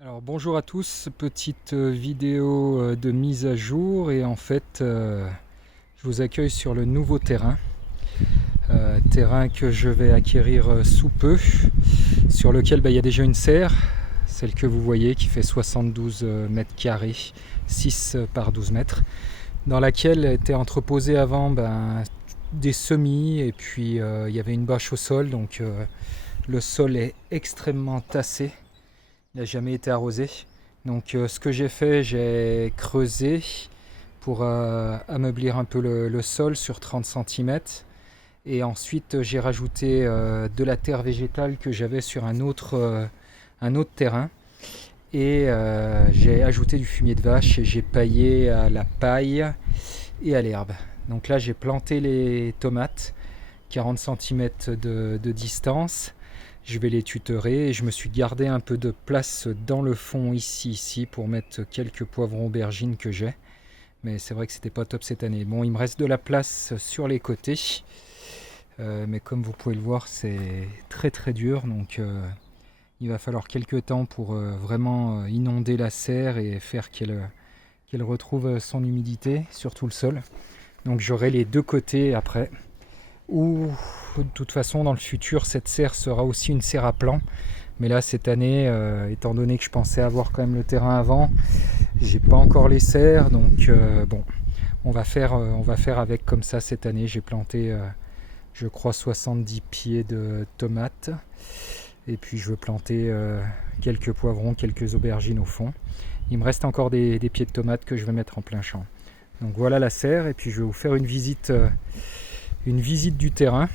Alors bonjour à tous, petite vidéo de mise à jour et en fait je vous accueille sur le nouveau terrain, terrain que je vais acquérir sous peu, sur lequel il y a déjà une serre, celle que vous voyez qui fait 72 mètres carrés, 6 par 12 mètres, dans laquelle étaient entreposés avant des semis et puis il y avait une bâche au sol, donc le sol est extrêmement tassé. Il n'a jamais été arrosé. Donc ce que j'ai fait, j'ai creusé pour ameublir un peu le sol sur 30 cm. Et ensuite j'ai rajouté de la terre végétale que j'avais sur un autre terrain. Et j'ai ajouté du fumier de vache et j'ai paillé à la paille et à l'herbe. Donc là j'ai planté les tomates, 40 cm de distance. Je vais les tutorer et je me suis gardé un peu de place dans le fond ici pour mettre quelques poivrons aubergines que j'ai. Mais c'est vrai que c'était pas top cette année. Bon, il me reste de la place sur les côtés. Mais comme vous pouvez le voir, c'est très dur. Donc il va falloir quelques temps pour vraiment inonder la serre et faire qu'elle retrouve son humidité sur tout le sol. Donc j'aurai les deux côtés après. Ou de toute façon dans le futur cette serre sera aussi une serre à plan, mais là cette année étant donné que je pensais avoir quand même le terrain avant, j'ai pas encore les serres, donc bon, on va faire avec comme ça cette année. J'ai planté je crois 70 pieds de tomates et puis je veux planter quelques poivrons, quelques aubergines au fond. Il me reste encore des pieds de tomates que je vais mettre en plein champ. Donc voilà la serre, et puis je vais vous faire une visite du terrain.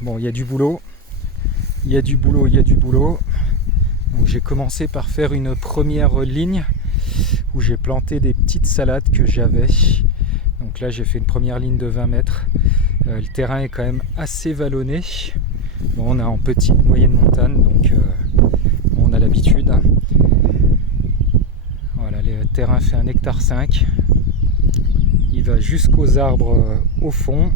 Bon, il y a du boulot, il y a du boulot. Donc j'ai commencé par faire une première ligne où j'ai planté des petites salades que j'avais. Donc là j'ai fait une première ligne de 20 mètres. Le terrain est quand même assez vallonné. Bon, on est en petite moyenne montagne, donc on a l'habitude. Voilà, le terrain fait 1,5 hectare. Il va jusqu'aux arbres au fond.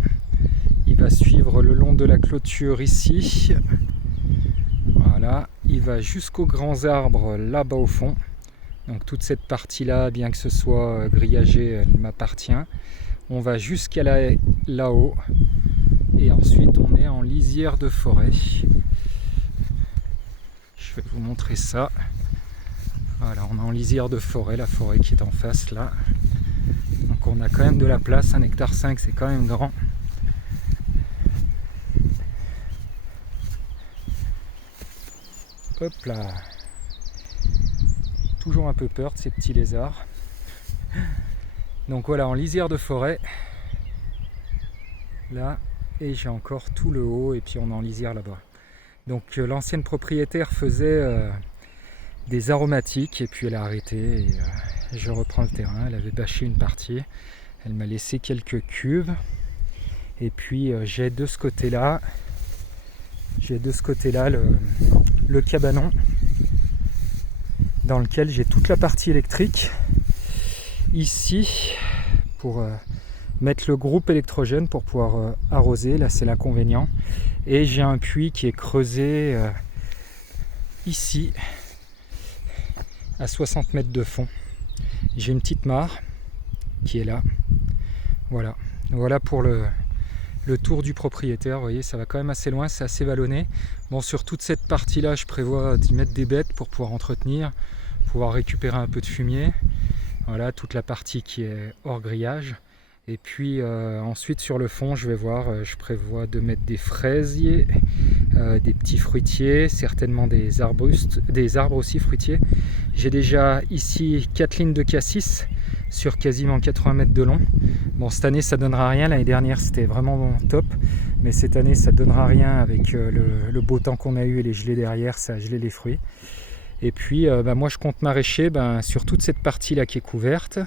Il va suivre le long de la clôture ici. Voilà, il va jusqu'aux grands arbres là-bas au fond. Donc toute cette partie-là, bien que ce soit grillagé, elle m'appartient. On va jusqu'à là-haut. Et ensuite, on est en lisière de forêt. Je vais vous montrer ça. Voilà, on est en lisière de forêt, la forêt qui est en face là. Donc on a quand même de la place, 1,5 hectare, c'est quand même grand. Hop là. Toujours un peu peur de ces petits lézards. Donc voilà, en lisière de forêt. Là, et j'ai encore tout le haut, et puis on est en lisière là-bas. Donc l'ancienne propriétaire faisait des aromatiques, et puis elle a arrêté, et je reprends le terrain. Elle avait bâché une partie, elle m'a laissé quelques cuves, et puis j'ai de ce côté-là le cabanon dans lequel j'ai toute la partie électrique ici pour mettre le groupe électrogène pour pouvoir arroser. Là c'est l'inconvénient, et j'ai un puits qui est creusé ici à 60 mètres de fond. J'ai une petite mare qui est là. Voilà pour le tour du propriétaire. Vous voyez, ça va quand même assez loin, c'est assez vallonné. Bon, sur toute cette partie là je prévois d'y mettre des bêtes pour pouvoir entretenir, pouvoir récupérer un peu de fumier. Voilà, toute la partie qui est hors grillage. Et puis ensuite sur le fond, je vais voir, je prévois de mettre des fraisiers, des petits fruitiers, certainement des arbustes, des arbres aussi fruitiers. J'ai déjà ici 4 lignes de cassis sur quasiment 80 mètres de long. Bon, cette année ça donnera rien, l'année dernière c'était vraiment top, mais cette année ça donnera rien avec le beau temps qu'on a eu et les gelées derrière, ça a gelé les fruits. Et puis moi je compte maraîcher sur toute cette partie là qui est couverte,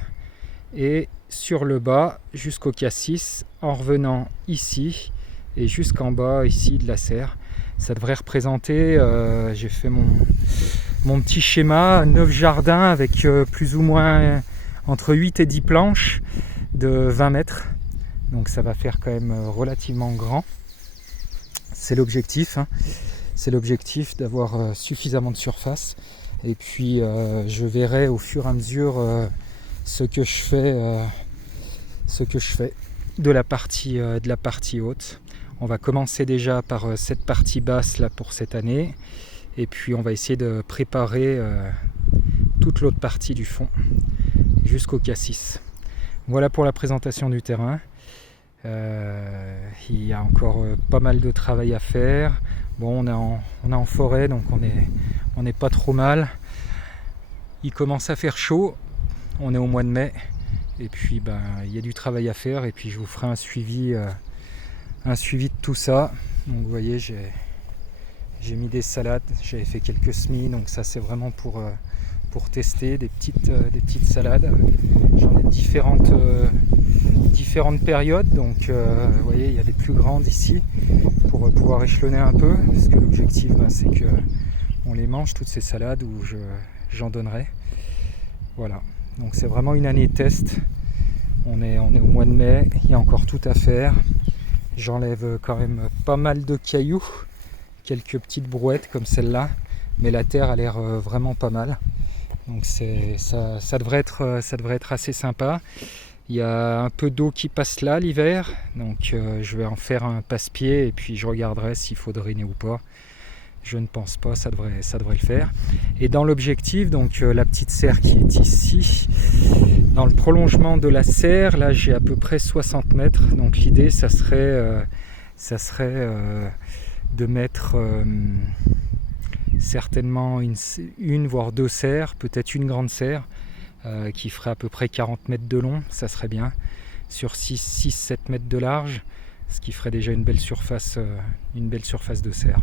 et sur le bas jusqu'au cassis, en revenant ici et jusqu'en bas ici de la serre. Ça devrait représenter, j'ai fait mon petit schéma, 9 jardins avec plus ou moins entre 8 et 10 planches de 20 mètres. Donc ça va faire quand même relativement grand. C'est l'objectif, hein. C'est l'objectif d'avoir suffisamment de surface. Et puis je verrai au fur et à mesure ce que je fais de la partie haute. On va commencer déjà par cette partie basse là pour cette année, et puis on va essayer de préparer toute l'autre partie du fond jusqu'au cassis. Voilà pour la présentation du terrain. Il y a encore pas mal de travail à faire. Bon, on est en forêt, donc on est pas trop mal. Il commence à faire chaud, on est au mois de mai, et puis il y a du travail à faire, et puis je vous ferai un suivi de tout ça. Donc vous voyez, j'ai mis des salades, j'avais fait quelques semis, donc ça c'est vraiment pour tester des petites salades. J'en ai différentes périodes, donc vous voyez, il y a des plus grandes ici pour pouvoir échelonner un peu, parce que l'objectif c'est que on les mange toutes ces salades, ou j'en donnerai. Voilà, donc c'est vraiment une année test. On est au mois de mai, il y a encore tout à faire. J'enlève quand même pas mal de cailloux, quelques petites brouettes comme celle-là, mais la terre a l'air vraiment pas mal. Donc ça devrait être assez sympa. Il y a un peu d'eau qui passe là l'hiver, donc je vais en faire un passe-pied, et puis je regarderai s'il faut drainer ou pas. Je ne pense pas, ça devrait le faire. Et dans l'objectif, donc la petite serre qui est ici, dans le prolongement de la serre, là j'ai à peu près 60 mètres. Donc l'idée, ça serait de mettre certainement une voire deux serres, peut-être une grande serre, qui ferait à peu près 40 mètres de long, ça serait bien, sur 6-7 mètres de large, ce qui ferait déjà une belle surface de serre.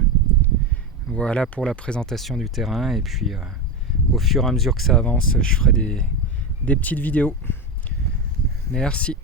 Voilà pour la présentation du terrain, et puis au fur et à mesure que ça avance, je ferai des petites vidéos. Merci.